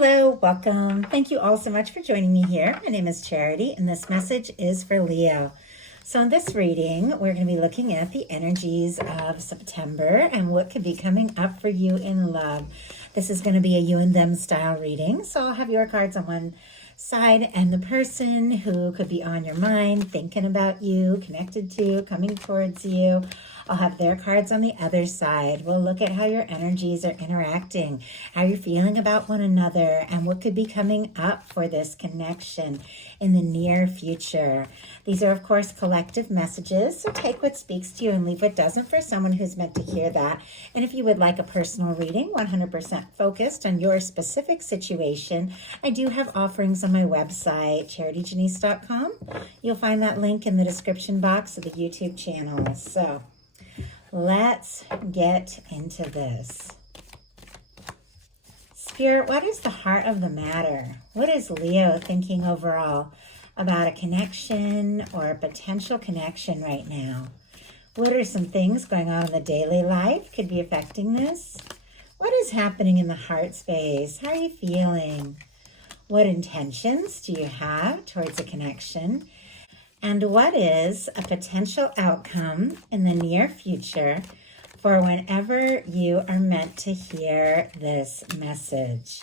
Hello, welcome. Thank you all so much for joining me here. My name is Charity, and this message is for Leo. So in this reading, we're going to be looking at the energies of September and what could be coming up for you in love. This is going to be a you and them style reading. So I'll have your cards on one side and the person who could be on your mind, thinking about you, connected to, coming towards you. I'll have their cards on the other side. We'll look at how your energies are interacting, how you're feeling about one another, and what could be coming up for this connection in the near future. These are, of course, collective messages, so take what speaks to you and leave what doesn't for someone who's meant to hear that. And if you would like a personal reading, 100% focused on your specific situation, I do have offerings on my website, charityjanice.com. You'll find that link in the description box of the YouTube channel. So let's get into this. Spirit, what is the heart of the matter? What is Leo thinking overall about a connection or a potential connection right now? What are some things going on in the daily life could be affecting this? What is happening in the heart space? How are you feeling? What intentions do you have towards a connection? And what is a potential outcome in the near future for whenever you are meant to hear this message?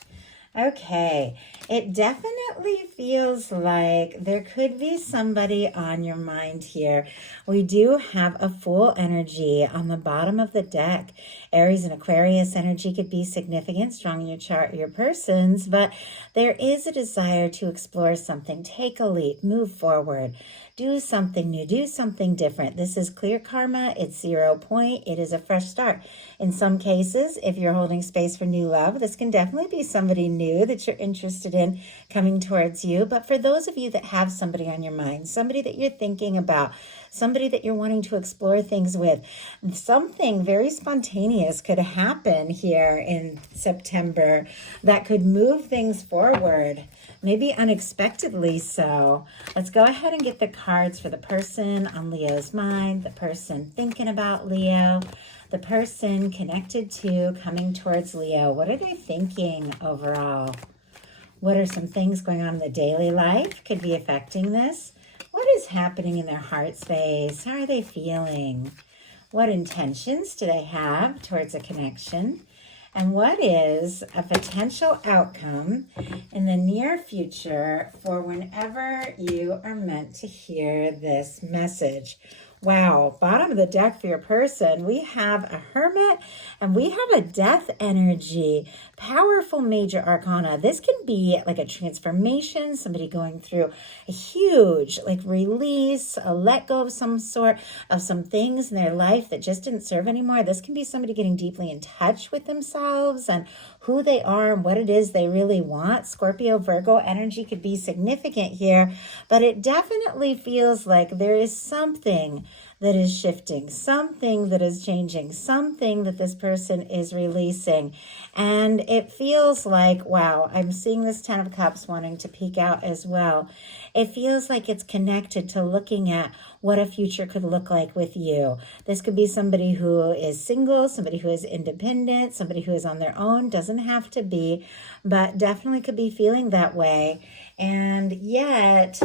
Okay, it definitely feels like there could be somebody on your mind here. We do have a Fool energy on the bottom of the deck. Aries and Aquarius energy could be significant, strong in your chart, your person's, but there is a desire to explore something, take a leap, move forward. Do something new, do something different. This is clear karma. It's 0 point. It is a fresh start. In some cases, if you're holding space for new love, this can definitely be somebody new that you're interested in coming towards you. But for those of you that have somebody on your mind, somebody that you're thinking about, somebody that you're wanting to explore things with, something very spontaneous could happen here in September that could move things forward. Maybe unexpectedly so. Let's go ahead and get the cards for the person on Leo's mind, the person thinking about Leo, the person connected to, coming towards Leo. What are they thinking overall? What are some things going on in the daily life could be affecting this? What is happening in their heart space? How are they feeling? What intentions do they have towards a connection? And what is a potential outcome in the near future for whenever you are meant to hear this message? Wow, bottom of the deck for your person, we have a Hermit and we have a Death energy. Powerful major arcana. This can be like a transformation, somebody going through a huge release, a let go of some sort of some things in their life that just didn't serve anymore. This can be somebody getting deeply in touch with themselves and who they are and what it is they really want. Scorpio, Virgo energy could be significant here, but it definitely feels like there is something that is shifting, something that is changing, something that this person is releasing. And it feels like, wow, I'm seeing this 10 of Cups wanting to peek out as well. It feels like it's connected to looking at what a future could look like with you. This could be somebody who is single, somebody who is independent, somebody who is on their own, doesn't have to be, but definitely could be feeling that way. And yet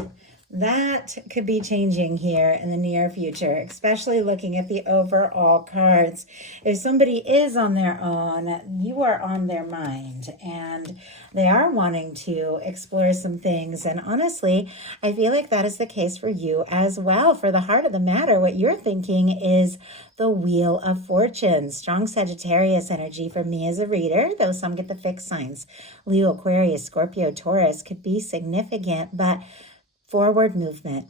that could be changing here in the near future, especially looking at the overall cards. If somebody is on their own, you are on their mind and they are wanting to explore some things. And honestly, I feel like that is the case for you as well. For the heart of the matter, what you're thinking is the Wheel of Fortune. Strong Sagittarius energy for me as a reader, though some get the fixed signs. Leo, Aquarius, Scorpio, Taurus could be significant, but forward movement,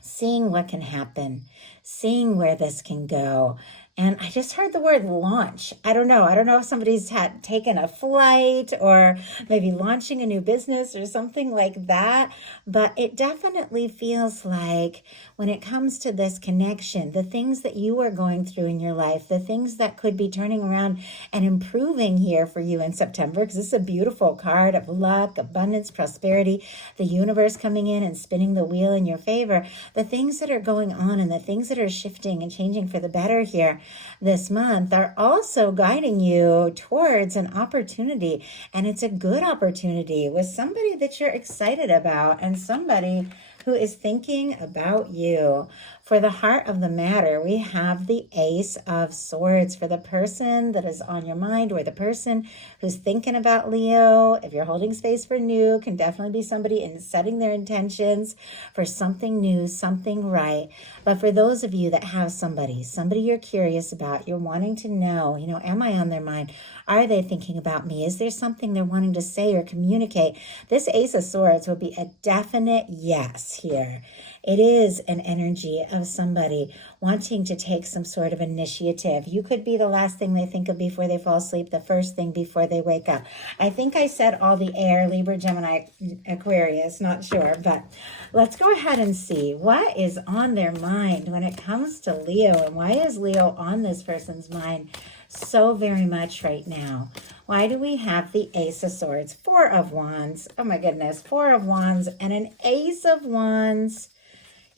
seeing what can happen, seeing where this can go. And I just heard the word launch. I don't know if somebody's taken a flight or maybe launching a new business or something like that. But it definitely feels like when it comes to this connection, the things that you are going through in your life, the things that could be turning around and improving here for you in September, because this is a beautiful card of luck, abundance, prosperity, the universe coming in and spinning the wheel in your favor. The things that are going on and the things that are shifting and changing for the better here, this month are also guiding you towards an opportunity, and it's a good opportunity with somebody that you're excited about and somebody who is thinking about you. For the heart of the matter, we have the Ace of Swords for the person that is on your mind, or the person who's thinking about Leo. If you're holding space for new, can definitely be somebody in setting their intentions for something new, something right. But for those of you that have somebody you're curious about, you're wanting to know, am I on their mind? Are they thinking about me? Is there something they're wanting to say or communicate? This Ace of Swords will be a definite yes here. It is an energy of somebody wanting to take some sort of initiative. You could be the last thing they think of before they fall asleep, the first thing before they wake up. I think I said all the air, Libra, Gemini, Aquarius, not sure, but let's go ahead and see what is on their mind when it comes to Leo, and why is Leo on this person's mind so very much right now? Why do we have the Ace of Swords, Four of Wands? Oh my goodness, Four of Wands and an Ace of Wands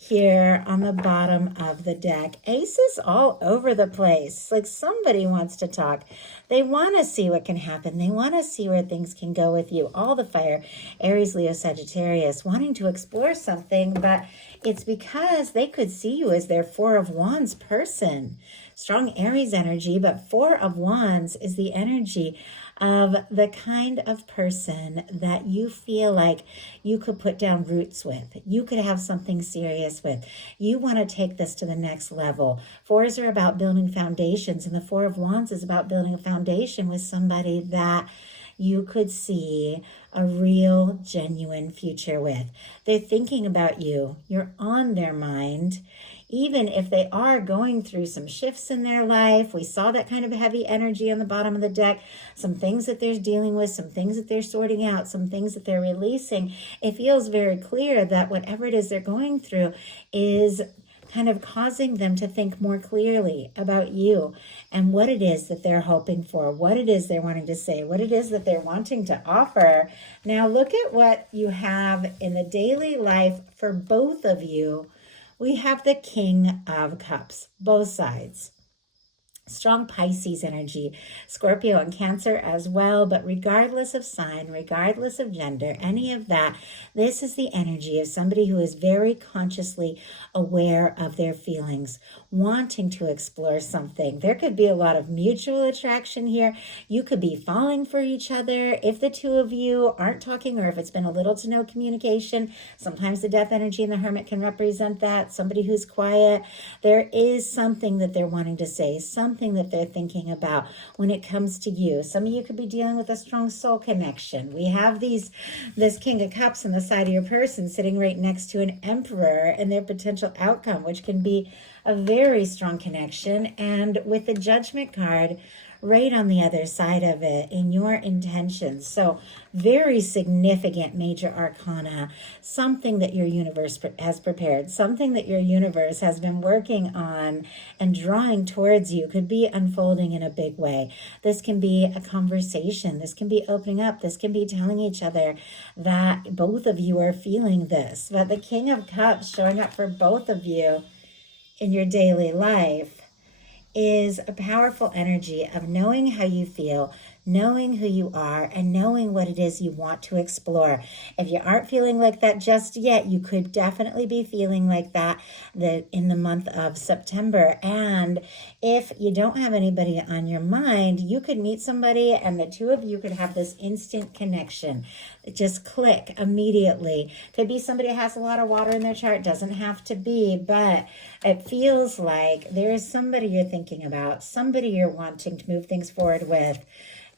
here on the bottom of the deck. Aces all over the place. Like somebody wants to talk. They want to see what can happen. They want to see where things can go with you. All the fire, Aries, Leo, Sagittarius, wanting to explore something, but it's because they could see you as their Four of Wands person. Strong Aries energy, but Four of Wands is the energy of the kind of person that you feel like you could put down roots with. You could have something serious with. You want to take this to the next level. Fours are about building foundations, and the Four of Wands is about building a foundation with somebody that you could see a real, genuine future with. They're thinking about you. You're on their mind. Even if they are going through some shifts in their life, we saw that kind of heavy energy on the bottom of the deck, some things that they're dealing with, some things that they're sorting out, some things that they're releasing. It feels very clear that whatever it is they're going through is kind of causing them to think more clearly about you and what it is that they're hoping for, what it is they're wanting to say, what it is that they're wanting to offer. Now look at what you have in the daily life for both of you. We have the King of Cups, both sides. Strong Pisces energy, Scorpio and Cancer as well, but regardless of sign, regardless of gender, any of that, this is the energy of somebody who is very consciously aware of their feelings, wanting to explore something. There could be a lot of mutual attraction here. You could be falling for each other. If the two of you aren't talking, or if it's been a little to no communication, sometimes the Death energy and the Hermit can represent that. Somebody who's quiet. There is something that they're wanting to say, something that they're thinking about when it comes to you. Some of you could be dealing with a strong soul connection. We have this King of Cups on the side of your person sitting right next to an Emperor and their potential outcome, which can be a very strong connection. And with the Judgment card right on the other side of it in your intentions. So very significant major arcana, something that your universe has prepared, something that your universe has been working on and drawing towards you, could be unfolding in a big way. This can be a conversation. This can be opening up. This can be telling each other that both of you are feeling this. But the King of Cups showing up for both of you in your daily life is a powerful energy of knowing how you feel, knowing who you are, and knowing what it is you want to explore. If you aren't feeling like that just yet, you could definitely be feeling like that in the month of September. And if you don't have anybody on your mind, you could meet somebody and the two of you could have this instant connection. Just click immediately. Could be somebody who has a lot of water in their chart, doesn't have to be, but it feels like there is somebody you're thinking about, somebody you're wanting to move things forward with.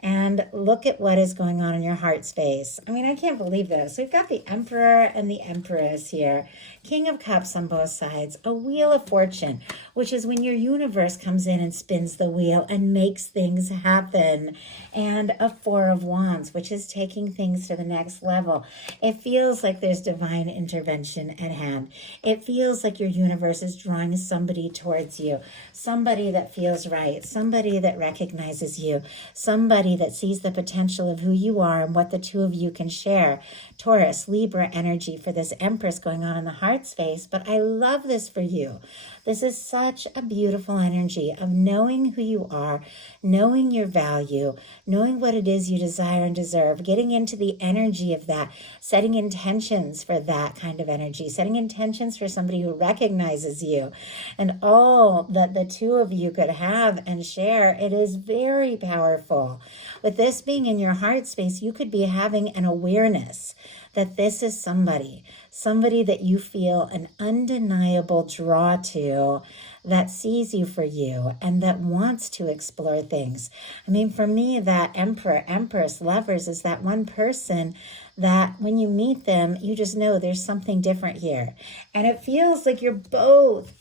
And look at what is going on in your heart space. I mean, I can't believe this. We've got the Emperor and the Empress here. King of Cups on both sides. A Wheel of Fortune, which is when your universe comes in and spins the wheel and makes things happen. And a Four of Wands, which is taking things to the next level. It feels like there's divine intervention at hand. It feels like your universe is drawing somebody towards you. Somebody that feels right. Somebody that recognizes you. Somebody somebody that sees the potential of who you are and what the two of you can share. Taurus, Libra energy for this Empress going on in the heart space. But I love this for you. This is such a beautiful energy of knowing who you are, knowing your value, knowing what it is you desire and deserve, getting into the energy of that, setting intentions for that kind of energy, setting intentions for somebody who recognizes you, and all that the two of you could have and share. It is very powerful. With this being in your heart space, you could be having an awareness that this is somebody that you feel an undeniable draw to, that sees you for you and that wants to explore things. I mean, for me, that Emperor, Empress, Lovers is that one person that when you meet them, you just know there's something different here. And it feels like you're both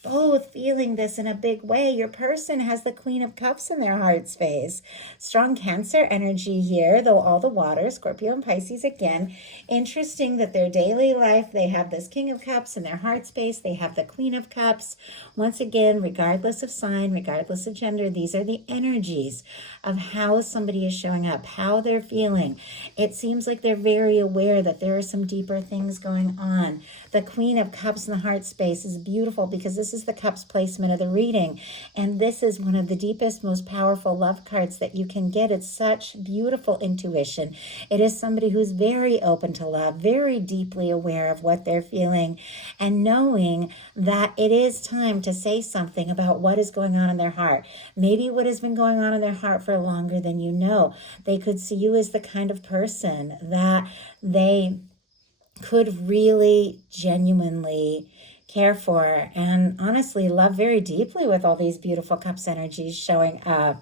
feeling this in a big way. Your person has the Queen of Cups in their heart space. Strong Cancer energy here, though all the water, Scorpio and Pisces again. Interesting that their daily life, they have this King of Cups in their heart space. They have the Queen of Cups. Once again, regardless of sign, regardless of gender, these are the energies of how somebody is showing up, how they're feeling. It seems like they're very aware that there are some deeper things going on. The Queen of Cups in the heart space is beautiful because this is the Cups placement of the reading. And this is one of the deepest, most powerful love cards that you can get. It's such beautiful intuition. It is somebody who's very open to love, very deeply aware of what they're feeling, and knowing that it is time to say something about what is going on in their heart. Maybe what has been going on in their heart for longer than you know. They could see you as the kind of person that they could really genuinely care for and honestly love very deeply with all these beautiful Cups energies showing up.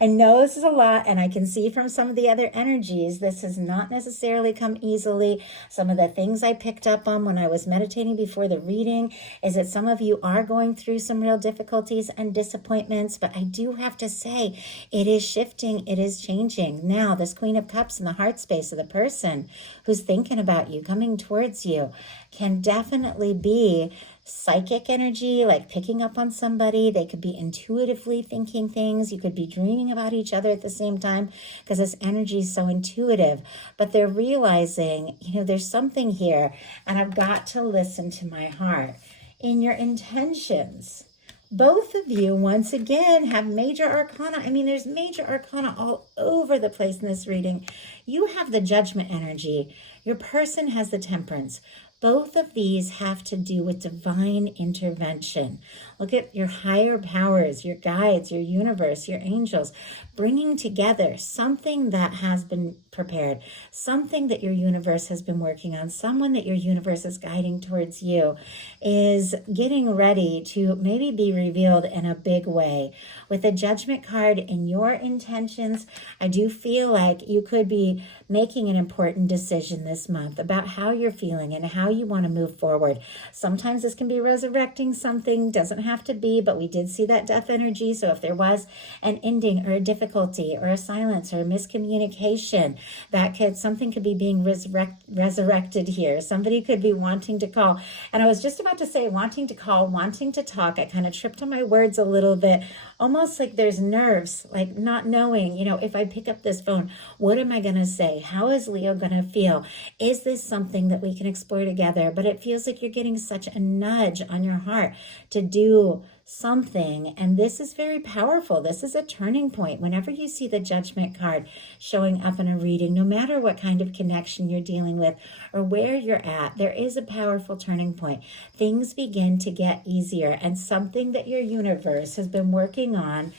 I know this is a lot, and I can see from some of the other energies, this has not necessarily come easily. Some of the things I picked up on when I was meditating before the reading is that some of you are going through some real difficulties and disappointments, but I do have to say it is shifting, it is changing. Now, this Queen of Cups in the heart space of the person who's thinking about you, coming towards you, can definitely be psychic energy, like picking up on somebody. They could be intuitively thinking things. You could be dreaming about each other at the same time because this energy is so intuitive. But they're realizing, there's something here and I've got to listen to my heart. In your intentions, both of you, once again, have major arcana. I mean, there's major arcana all over the place in this reading. You have the Judgment energy. Your person has the Temperance. Both of these have to do with divine intervention. Look at your higher powers, your guides, your universe, your angels, bringing together something that has been prepared, something that your universe has been working on, someone that your universe is guiding towards you is getting ready to maybe be revealed in a big way. With the Judgment card in your intentions, I do feel like you could be making an important decision this month about how you're feeling and how you want to move forward. Sometimes this can be resurrecting something, doesn't have to be, but we did see that death energy. So if there was an ending or a difficulty or a silence or a miscommunication, something could be being resurrected here. Somebody could be wanting to call. And I was just about to say wanting to call, wanting to talk. I kind of tripped on my words a little bit, almost like there's nerves, like not knowing, if I pick up this phone, what am I going to say? How is Leo going to feel? Is this something that we can explore together? But it feels like you're getting such a nudge on your heart to do something. And this is very powerful. This is a turning point. Whenever you see the Judgment card showing up in a reading, no matter what kind of connection you're dealing with or where you're at, there is a powerful turning point. Things begin to get easier, and something that your universe has been working on,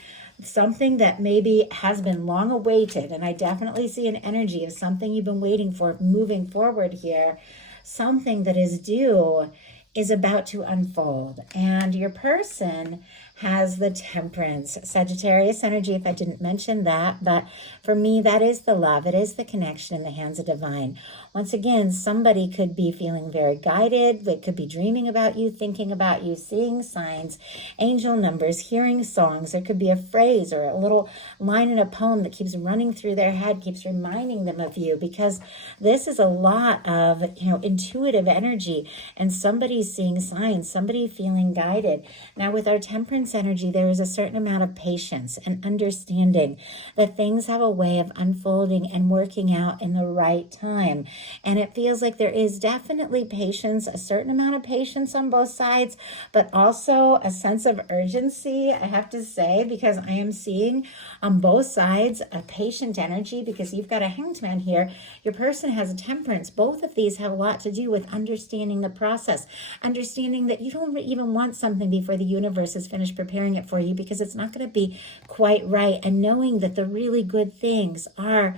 something that maybe has been long awaited, and I definitely see an energy of something you've been waiting for moving forward here, something that is due is about to unfold. And your person has the Temperance, Sagittarius energy, if I didn't mention that. But for me, that is the love. It is the connection in the hands of divine. Once again, somebody could be feeling very guided. They could be dreaming about you, thinking about you, seeing signs, angel numbers, hearing songs. There could be a phrase or a little line in a poem that keeps running through their head, keeps reminding them of you, because this is a lot of, intuitive energy, and somebody's seeing signs, somebody feeling guided. Now with our Temperance temperance energy, there is a certain amount of patience and understanding that things have a way of unfolding and working out in the right time. And it feels like there is definitely patience, a certain amount of patience on both sides, but also a sense of urgency, I have to say, because I am seeing on both sides a patient energy, because you've got a Hanged Man here. Your person has a temperance. Both of these have a lot to do with understanding the process, understanding that you don't even want something before the universe has finished preparing it for you, because it's not going to be quite right, and knowing that the really good things are,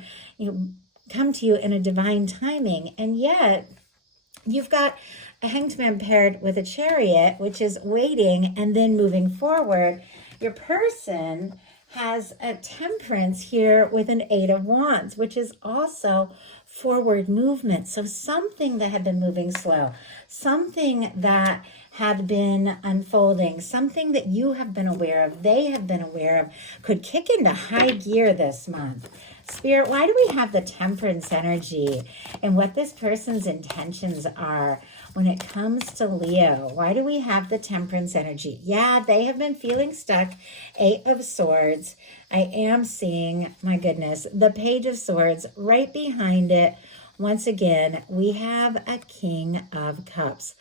come to you in a divine timing. And yet you've got a Hanged Man paired with a Chariot, which is waiting and then moving forward. Your person has a Temperance here with an Eight of Wands, which is also forward movement. So something that had been moving slow, something that had been unfolding, something that you have been aware of, they have been aware of, could kick into high gear this month. Spirit, why do we have the Temperance energy and what this person's intentions are when it comes to Leo? Why do we have the Temperance energy? Yeah, they have been feeling stuck. Eight of Swords. I am seeing, my goodness, the Page of Swords right behind it. Once again, we have a King of Cups.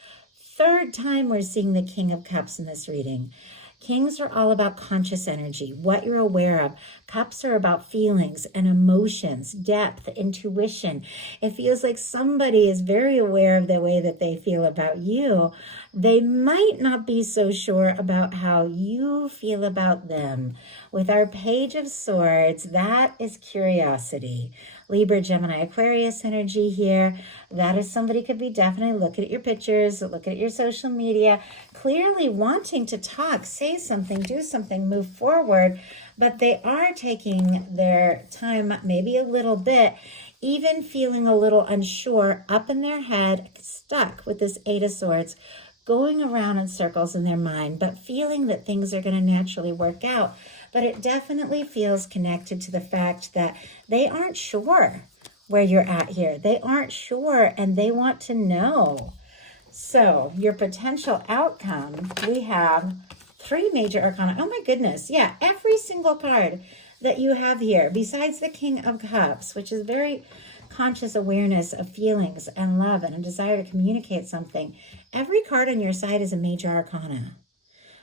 Third time we're seeing the King of Cups in this reading. Kings are all about conscious energy, what you're aware of. Cups are about feelings and emotions, depth, intuition. It feels like somebody is very aware of the way that they feel about you. They might not be so sure about how you feel about them. With our Page of Swords, that is curiosity. Libra, Gemini, Aquarius energy here. That is somebody could be definitely looking at your pictures, looking at your social media, clearly wanting to talk, say something, do something, move forward, but they are taking their time, maybe a little bit, even feeling a little unsure, up in their head, stuck with this Eight of Swords, going around in circles in their mind, but feeling that things are going to naturally work out. But it definitely feels connected to the fact that they aren't sure where you're at here. They aren't sure, and they want to know. So your potential outcome, we have three major arcana. Oh my goodness. Yeah, every single card that you have here, besides the King of Cups, which is very conscious awareness of feelings and love and a desire to communicate something, every card on your side is a major arcana.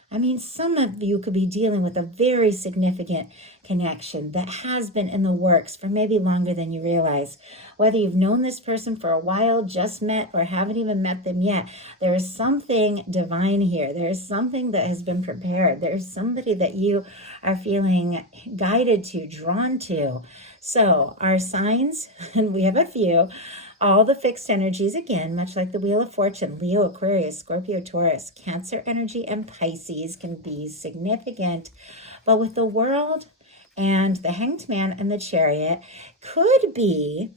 I mean, some of you could be dealing with a very significant connection that has been in the works for maybe longer than you realize. Whether you've known this person for a while, just met, or haven't even met them yet, there is something divine here. There is something that has been prepared. There's somebody that you are feeling guided to, drawn to. So our signs, and we have a few, all the fixed energies, again, much like the Wheel of Fortune, Leo, Aquarius, Scorpio, Taurus, Cancer energy, and Pisces can be significant. But with the World and the Hanged Man and the Chariot could be,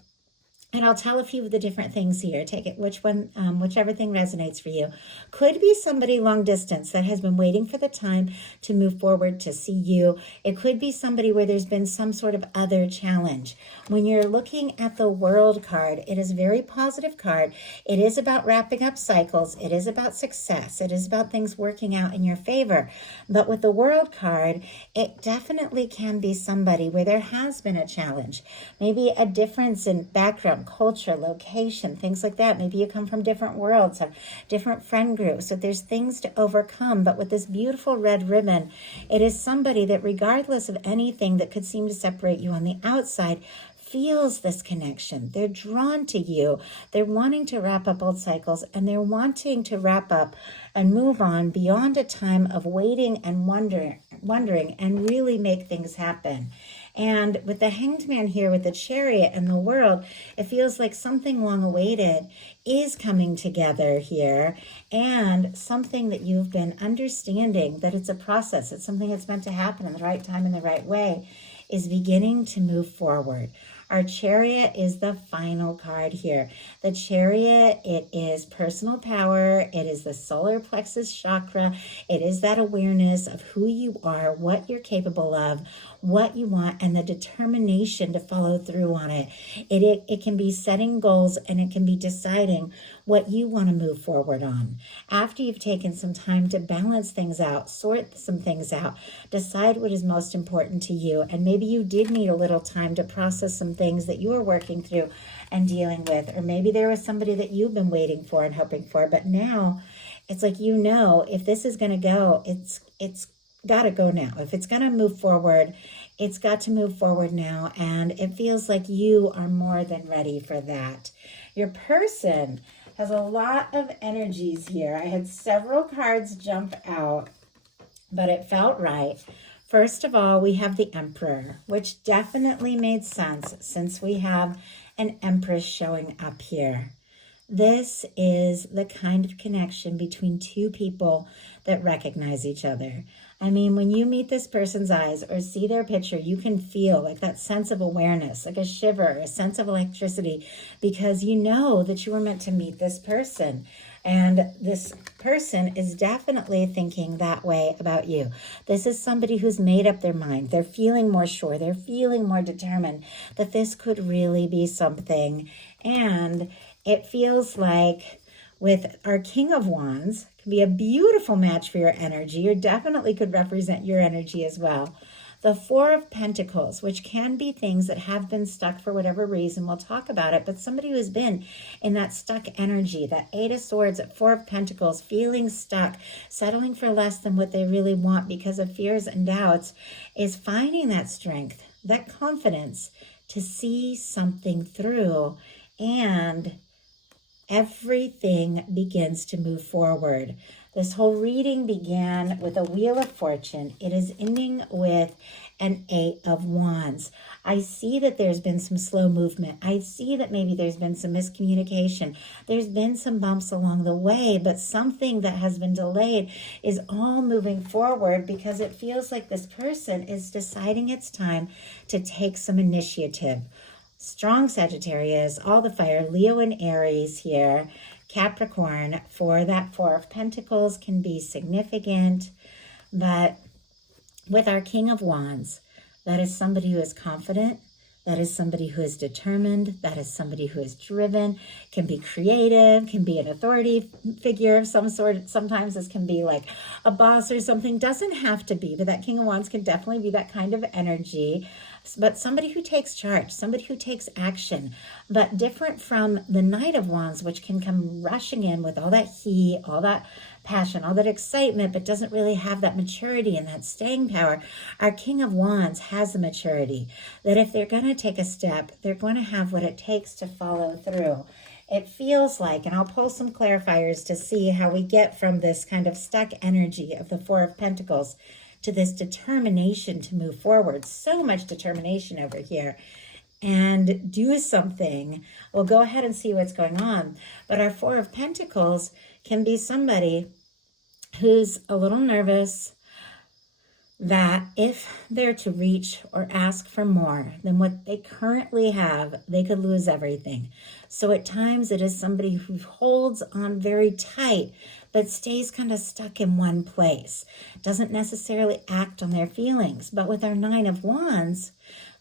and I'll tell a few of the different things here. Take it whichever thing resonates for you. Could be somebody long distance that has been waiting for the time to move forward to see you. It could be somebody where there's been some sort of other challenge. When you're looking at the World card, it is a very positive card. It is about wrapping up cycles. It is about success. It is about things working out in your favor. But with the World card, it definitely can be somebody where there has been a challenge. Maybe a difference in background, culture, location, things like that. Maybe you come from different worlds, have different friend groups. So there's things to overcome. But with this beautiful red ribbon, it is somebody that, regardless of anything that could seem to separate you on the outside, feels this connection. They're drawn to you. They're wanting to wrap up old cycles, and they're wanting to wrap up and move on beyond a time of waiting and wondering and really make things happen. And with the Hanged Man here, with the Chariot and the World, it feels like something long awaited is coming together here, and something that you've been understanding that it's a process. It's something that's meant to happen in the right time, in the right way, is beginning to move forward. Our Chariot is the final card here. The Chariot, it is personal power. It is the solar plexus chakra. It is that awareness of who you are, what you're capable of, what you want and the determination to follow through on it. It can be setting goals, and it can be deciding what you want to move forward on. After you've taken some time to balance things out, sort some things out, decide what is most important to you. And maybe you did need a little time to process some things that you were working through and dealing with. Or maybe there was somebody that you've been waiting for and hoping for, but now it's like, you know, if this is going to go, it's got to go now. If it's going to move forward, it's got to move forward now. And it feels like you are more than ready for that. Your person has a lot of energies here. I had several cards jump out, but it felt right. First of all, we have the Emperor, which definitely made sense since we have an Empress showing up here. This is the kind of connection between two people that recognize each other. I mean, when you meet this person's eyes or see their picture, you can feel like that sense of awareness, like a shiver, a sense of electricity, because you know that you were meant to meet this person. And this person is definitely thinking that way about you. This is somebody who's made up their mind. They're feeling more sure. They're feeling more determined that this could really be something. And it feels like with our King of Wands, can be a beautiful match for your energy. You definitely could represent your energy as well. The Four of Pentacles, which can be things that have been stuck for whatever reason. We'll talk about it. But somebody who's been in that stuck energy, that Eight of Swords, at Four of Pentacles, feeling stuck, settling for less than what they really want because of fears and doubts, is finding that strength, that confidence to see something through, and everything begins to move forward. This whole reading began with a Wheel of Fortune. It is ending with an Eight of Wands. I see that there's been some slow movement. I see that maybe there's been some miscommunication. There's been some bumps along the way, but something that has been delayed is all moving forward because it feels like this person is deciding it's time to take some initiative. Strong Sagittarius, all the fire, Leo and Aries here, Capricorn for that Four of Pentacles can be significant. But with our King of Wands, that is somebody who is confident. That is somebody who is determined. That is somebody who is driven, can be creative, can be an authority figure of some sort. Sometimes this can be like a boss or something. Doesn't have to be, but that King of Wands can definitely be that kind of energy. But somebody who takes charge, somebody who takes action, but different from the Knight of Wands, which can come rushing in with all that heat, all that passion, all that excitement, but doesn't really have that maturity and that staying power. Our King of Wands has the maturity that if they're going to take a step, they're going to have what it takes to follow through. It feels like, and I'll pull some clarifiers to see how we get from this kind of stuck energy of the Four of Pentacles to this determination to move forward. So much determination over here. And do something. We'll go ahead and see what's going on. But our Four of Pentacles can be somebody who's a little nervous that if they're to reach or ask for more than what they currently have, they could lose everything. So at times it is somebody who holds on very tight but stays kind of stuck in one place. Doesn't necessarily act on their feelings. But with our Nine of Wands,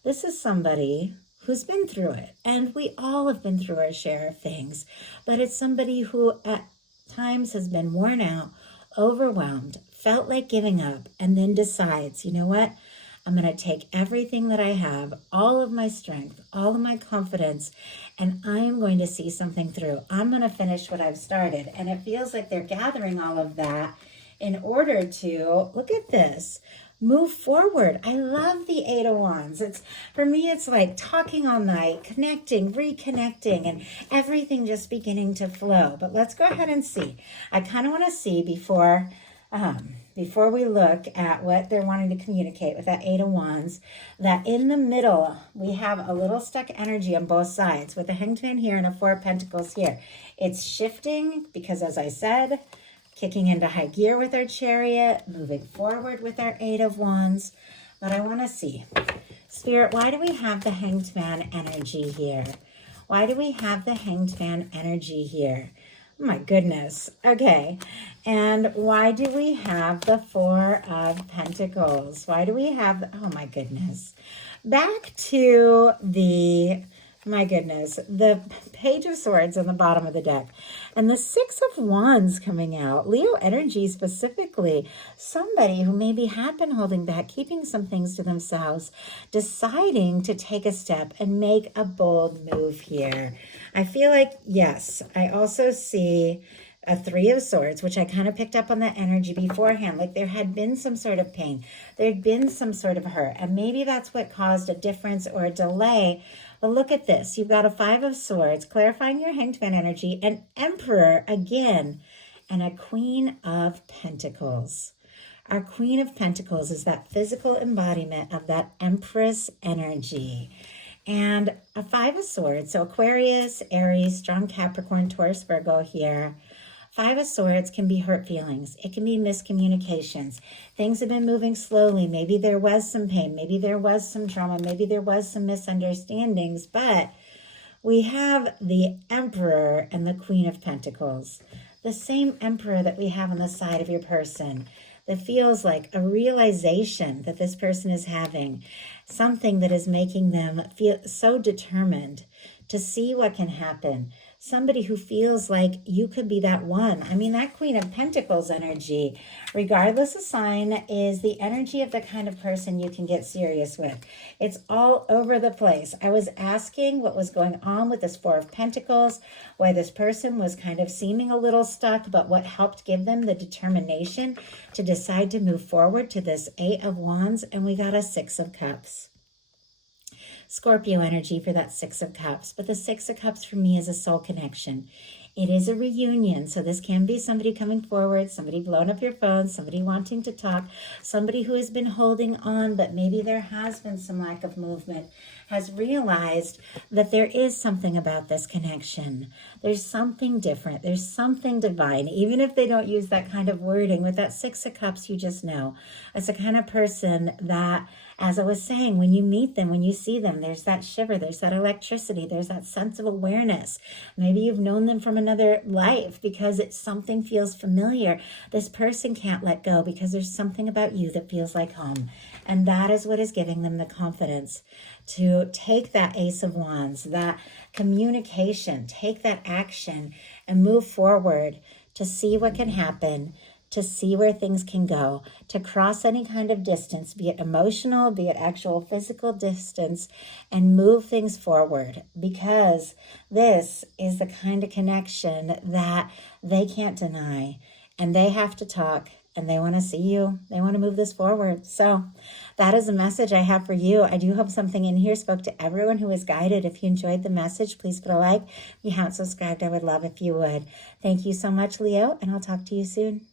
this is somebody who's been through it. And we all have been through our share of things. But it's somebody who at times has been worn out, overwhelmed, felt like giving up, and then decides, you know what? I'm going to take everything that I have, all of my strength, all of my confidence, and I'm going to see something through. I'm going to finish what I've started. And it feels like they're gathering all of that in order to, look at this, move forward. I love the Eight of Wands. For me, it's like talking all night, connecting, reconnecting, and everything just beginning to flow. But let's go ahead and see. I kind of want to see before we look at what they're wanting to communicate with that Eight of Wands, that in the middle, we have a little stuck energy on both sides with a Hanged Man here and a Four of Pentacles here. It's shifting because, as I said, kicking into high gear with our Chariot, moving forward with our Eight of Wands. But I want to see, Spirit, why do we have the Hanged Man energy here? Why do we have the Hanged Man energy here? My goodness. Okay. And why do we have the Four of Pentacles? Why do we have, oh my goodness. Back to the Page of Swords on the bottom of the deck. And the Six of Wands coming out. Leo energy specifically. Somebody who maybe had been holding back, keeping some things to themselves, deciding to take a step and make a bold move here. I feel like, yes, I also see a Three of Swords, which I kind of picked up on that energy beforehand. Like there had been some sort of pain. There had been some sort of hurt. And maybe that's what caused a difference or a delay. But look at this. You've got a Five of Swords, clarifying your Hanged Man energy, an Emperor again, and a Queen of Pentacles. Our Queen of Pentacles is that physical embodiment of that Empress energy. And a Five of Swords, so Aquarius, Aries, strong Capricorn, Taurus, Virgo here. Five of Swords can be hurt feelings. It can be miscommunications. Things have been moving slowly. Maybe there was some pain. Maybe there was some trauma. Maybe there was some misunderstandings. But we have the Emperor and the Queen of Pentacles. The same Emperor that we have on the side of your person. That feels like a realization that this person is having. Something that is making them feel so determined to see what can happen. Somebody who feels like you could be that one. I mean, that Queen of Pentacles energy, regardless of sign, is the energy of the kind of person you can get serious with. It's all over the place. I was asking what was going on with this Four of Pentacles, why this person was kind of seeming a little stuck, but what helped give them the determination to decide to move forward to this Eight of Wands, and we got a Six of Cups. Scorpio energy for that Six of Cups. But the Six of Cups for me is a soul connection. It is a reunion. So this can be somebody coming forward, somebody blowing up your phone, somebody wanting to talk, somebody who has been holding on, but maybe there has been some lack of movement, has realized that there is something about this connection. There's something different. There's something divine. Even if they don't use that kind of wording, with that Six of Cups, you just know. It's the kind of person that, as I was saying, when you meet them, when you see them, there's that shiver, there's that electricity, there's that sense of awareness. Maybe you've known them from another life because something feels familiar. This person can't let go because there's something about you that feels like home. And that is what is giving them the confidence to take that Ace of Wands, that communication, take that action and move forward to see what can happen, to see where things can go, to cross any kind of distance, be it emotional, be it actual physical distance, and move things forward, because this is the kind of connection that they can't deny, and they have to talk, and they want to see you. They want to move this forward. So that is a message I have for you. I do hope something in here spoke to everyone who was guided. If you enjoyed the message, please put a like. If you haven't subscribed, I would love if you would. Thank you so much, Leo, and I'll talk to you soon.